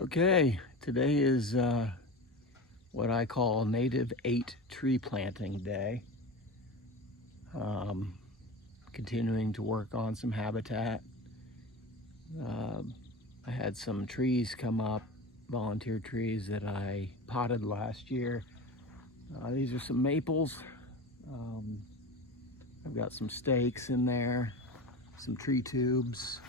Okay, today is what I call Native 8 Tree Planting Day. Continuing to work on some habitat. I had some trees come up, volunteer trees that I potted last year. These are some maples. I've got some stakes in there, some tree tubes.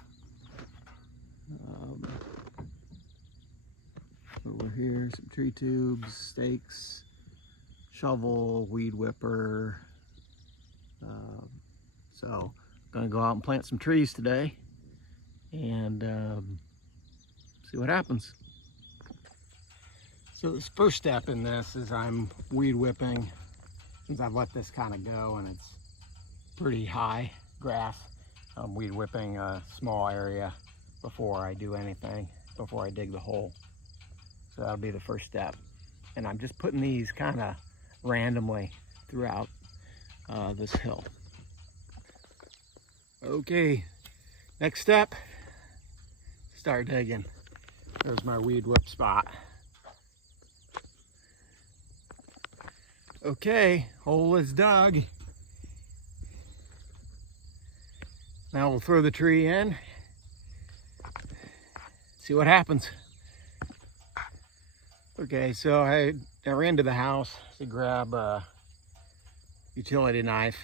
Over here, some tree tubes, stakes, shovel, weed whipper. So I'm gonna go out and plant some trees today and see what happens. So this first step in this is I'm weed whipping. Since I've let this kind of go and it's pretty high grass, I'm weed whipping a small area before I do anything, before I dig the hole. So that'll be the first step. And I'm just putting these kind of randomly throughout this hill. Okay, next step, start digging. There's my weed whip spot. Okay, hole is dug. Now we'll throw the tree in, see what happens. Okay, so I ran to the house to grab a utility knife.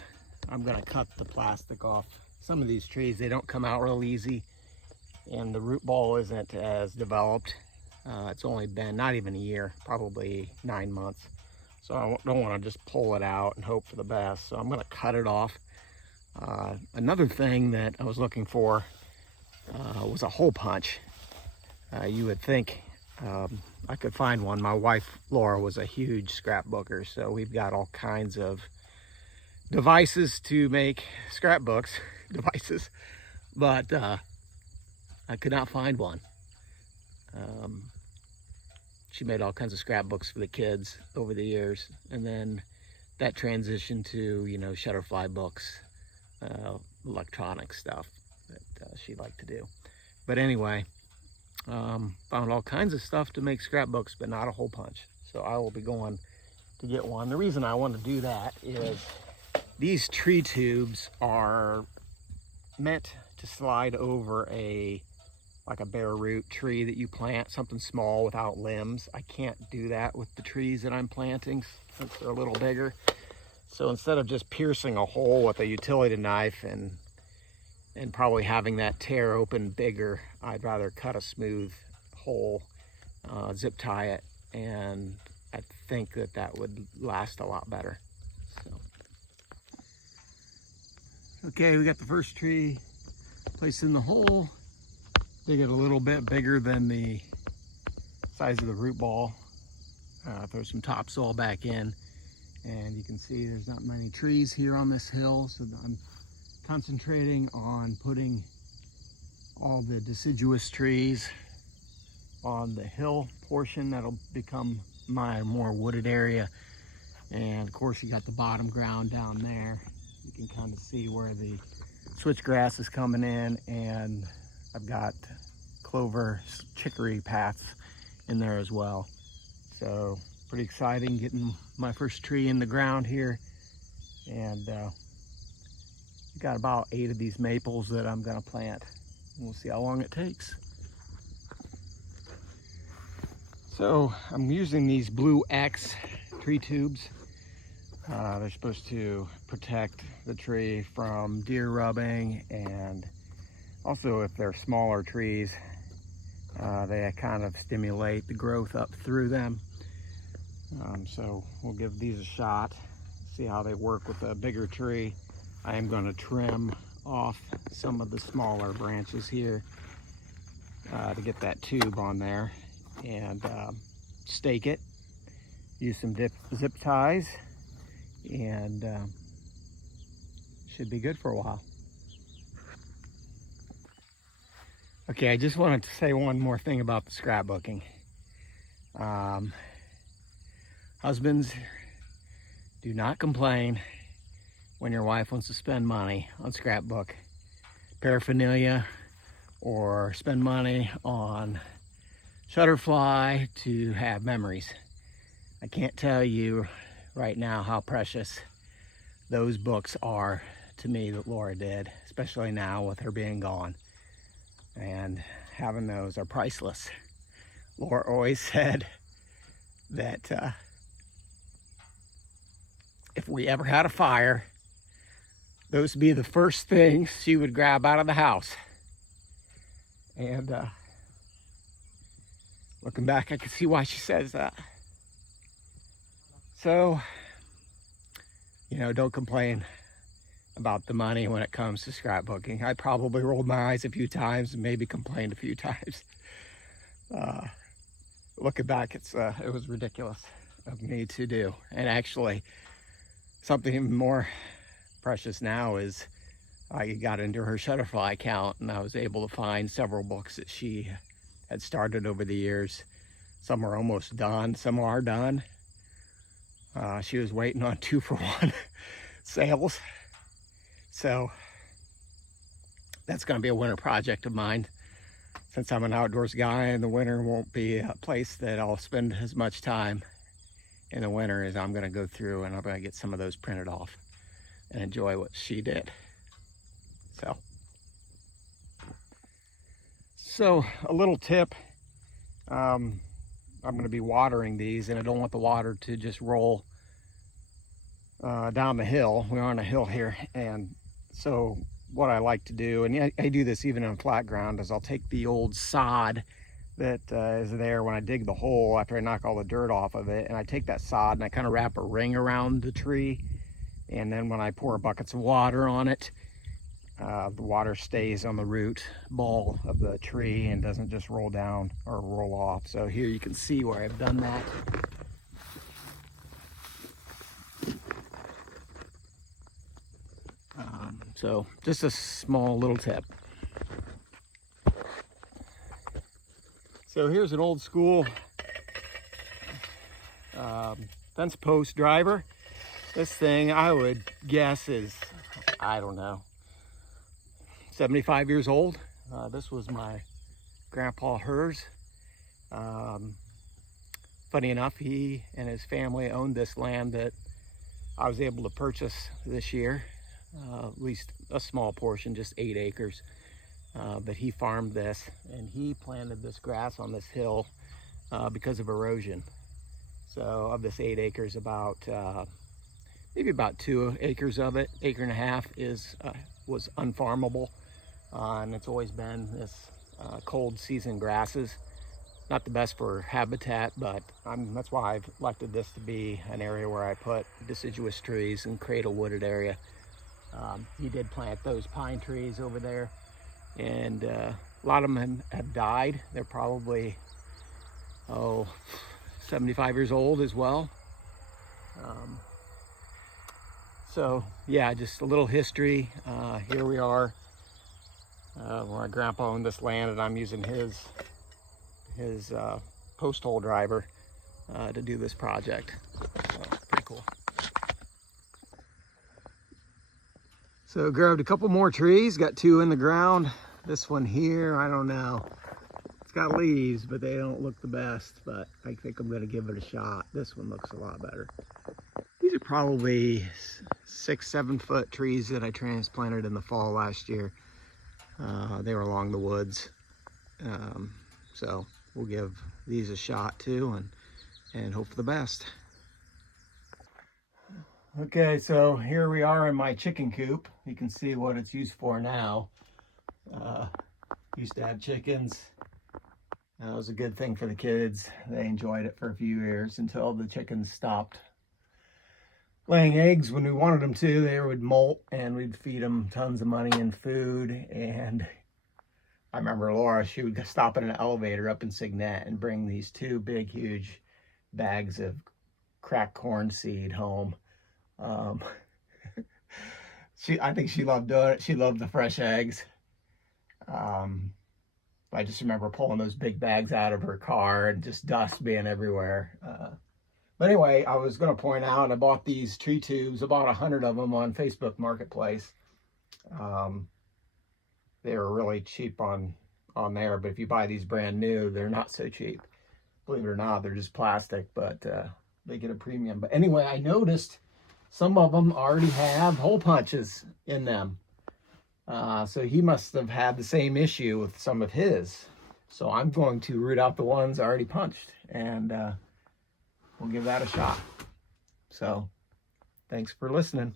I'm gonna cut the plastic off. Some of these trees, they don't come out real easy, and the root ball isn't as developed. It's only been not even a year, probably 9 months. So I don't want to just pull it out and hope for the best. So I'm going to cut it off. Another thing that I was looking for was a hole punch. You would think I could find one. My wife Laura was a huge scrapbooker, so we've got all kinds of devices to make scrapbooks devices, but I could not find one. She made all kinds of scrapbooks for the kids over the years, and then that transitioned to, you know, Shutterfly books, electronic stuff that she liked to do. But anyway, found all kinds of stuff to make scrapbooks, but not a hole punch. So I will be going to get one. The reason I want to do that is these tree tubes are meant to slide over like a bare root tree that you plant, something small without limbs. I can't do that with the trees that I'm planting since they're a little bigger. So instead of just piercing a hole with a utility knife and probably having that tear open bigger, I'd rather cut a smooth hole, zip tie it, and I think that would last a lot better. So. Okay, we got the first tree placed in the hole. Dig it a little bit bigger than the size of the root ball. Throw some topsoil back in, and you can see there's not many trees here on this hill, so I'm concentrating on putting all the deciduous trees on the hill portion. That'll become my more wooded area. And of course you got the bottom ground down there. You can kind of see where the switchgrass is coming in, and I've got clover chicory paths in there as well. So pretty exciting getting my first tree in the ground here. And got about 8 of these maples that I'm gonna plant. And we'll see how long it takes. So I'm using these Blue X tree tubes. They're supposed to protect the tree from deer rubbing, and also if they're smaller trees, they kind of stimulate the growth up through them. So we'll give these a shot, see how they work with a bigger tree. I am going to trim off some of the smaller branches here to get that tube on there, and stake it, use some zip ties, and should be good for a while. Okay, I just wanted to say one more thing about the scrapbooking. Husbands, do not complain when your wife wants to spend money on scrapbook paraphernalia or spend money on Shutterfly to have memories. I can't tell you right now how precious those books are to me that Laura did, especially now with her being gone. And having those are priceless. Laura always said that if we ever had a fire, those would be the first things she would grab out of the house. And looking back, I can see why she says that. So, you know, don't complain about the money when it comes to scrapbooking. I probably rolled my eyes a few times and maybe complained a few times. Looking back, it was ridiculous of me to do. And actually, something even more precious now is I got into her Shutterfly account and I was able to find several books that she had started over the years. Some are almost done, some are done. She was waiting on 2-for-1 sales. So that's going to be a winter project of mine. Since I'm an outdoors guy, and the winter won't be a place that I'll spend as much time in the winter, as I'm going to go through and I'm going to get some of those printed off and enjoy what she did. So a little tip, I'm going to be watering these, and I don't want the water to just roll down the hill. We're on a hill here, and so what I like to do, and I do this even on flat ground, is I'll take the old sod that is there when I dig the hole after I knock all the dirt off of it, and I take that sod and I kind of wrap a ring around the tree, and then when I pour buckets of water on it, the water stays on the root ball of the tree and doesn't just roll down or roll off. So here you can see where I've done that. So just a small little tip. So here's an old school fence post driver. This thing I would guess is, I don't know, 75 years old. This was my grandpa hers. Funny enough, he and his family owned this land that I was able to purchase this year, at least a small portion, just 8 acres. But he farmed this, and he planted this grass on this hill because of erosion. So of this 8 acres, about maybe about 2 acres of it, 1.5 acres was unfarmable. And it's always been this cold season grasses. Not the best for habitat, but that's why I've elected this to be an area where I put deciduous trees and create a wooded area. He did plant those pine trees over there, and a lot of them have died. They're probably 75 years old as well. So yeah, just a little history. Here we are. My grandpa owned this land, and I'm using his post hole driver to do this project. So, pretty cool. So grabbed a couple more trees, got 2 in the ground. This one here, I don't know. It's got leaves, but they don't look the best, but I think I'm gonna give it a shot. This one looks a lot better. These are probably 6-7 foot trees that I transplanted in the fall last year. They were along the woods. So we'll give these a shot too, and hope for the best. Okay, so here we are in my chicken coop. You can see what it's used for now. Used to have chickens. That was a good thing for the kids. They enjoyed it for a few years until the chickens stopped laying eggs when we wanted them to. They would molt, and we'd feed them tons of money and food. And I remember Laura, she would stop in an elevator up in Signet and bring these 2 big, huge bags of cracked corn seed home. I think she loved doing it. She loved the fresh eggs. I just remember pulling those big bags out of her car and just dust being everywhere. But anyway, I was going to point out, I bought these tree tubes, about 100 of them on Facebook Marketplace. They were really cheap on on there. But if you buy these brand new, they're not so cheap. Believe it or not, they're just plastic, but they get a premium. But anyway, I noticed some of them already have hole punches in them. So he must have had the same issue with some of his. So I'm going to root out the ones already punched, and we'll give that a shot. So thanks for listening.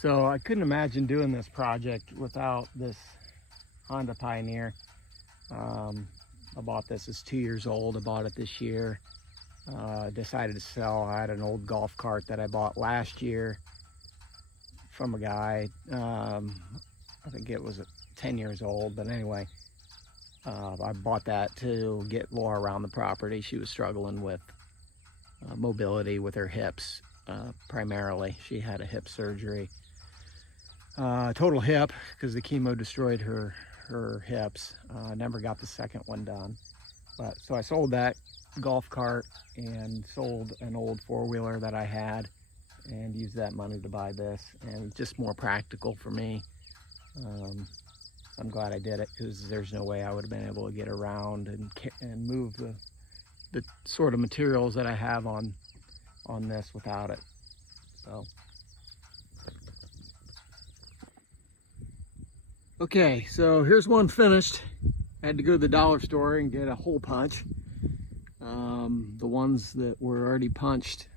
So I couldn't imagine doing this project without this Honda Pioneer. I bought this, it's 2 years old. I bought it this year. Decided to sell. I had an old golf cart that I bought last year from a guy. I think it was 10 years old, but anyway, I bought that to get Laura around the property. She was struggling with mobility with her hips, primarily. She had a hip surgery, total hip, because the chemo destroyed her hips. Never got the second one done. But so I sold that golf cart and sold an old four-wheeler that I had and used that money to buy this, and just more practical for me. I'm glad I did it, because there's no way I would have been able to get around and move the sort of materials that I have on this without it. So okay, so here's one finished. I had to go to the dollar store and get a hole punch. The ones that were already punched,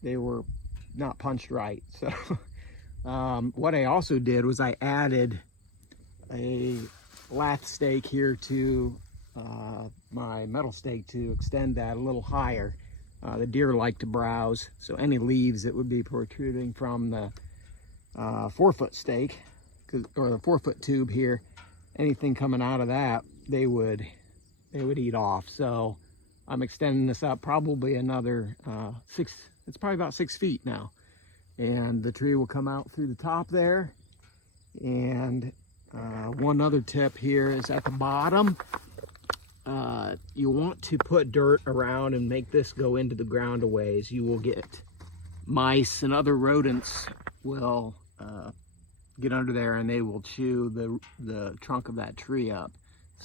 they were not punched right. So what I also did was I added a lath stake here to my metal stake to extend that a little higher. The deer like to browse, so any leaves that would be protruding from the 4-foot stake, or the 4-foot tube here, anything coming out of that, they would eat off. So I'm extending this up probably another it's probably about 6 feet now, and the tree will come out through the top there. And one other tip here is at the bottom, you want to put dirt around and make this go into the ground a ways. You will get mice and other rodents will get under there, and they will chew the trunk of that tree up.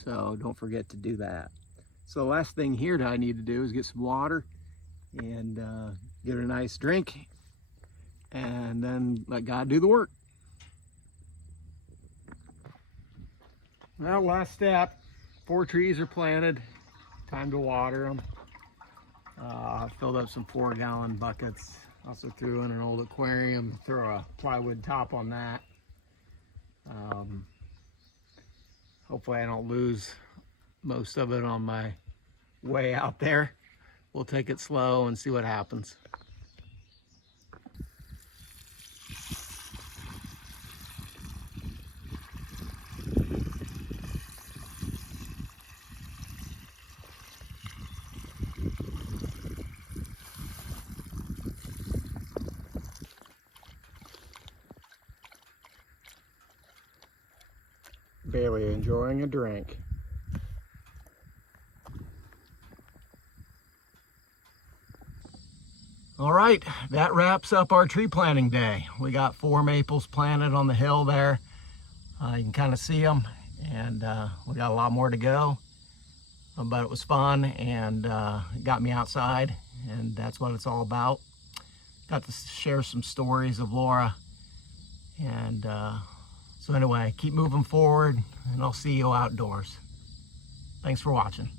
So don't forget to do that. So the last thing here that I need to do is get some water and get a nice drink, and then let God do the work. Well, last step, 4 trees are planted. Time to water them. Filled up some 4-gallon buckets. Also threw in an old aquarium, throw a plywood top on that. Hopefully I don't lose most of it on my way out there. We'll take it slow and see what happens. Bailey enjoying a drink. All right, that wraps up our tree planting day. We got 4 maples planted on the hill there. You can kind of see them, and we got a lot more to go. But it was fun, and it got me outside, and that's what it's all about. Got to share some stories of Laura, and so anyway, keep moving forward, and I'll see you outdoors. Thanks for watching.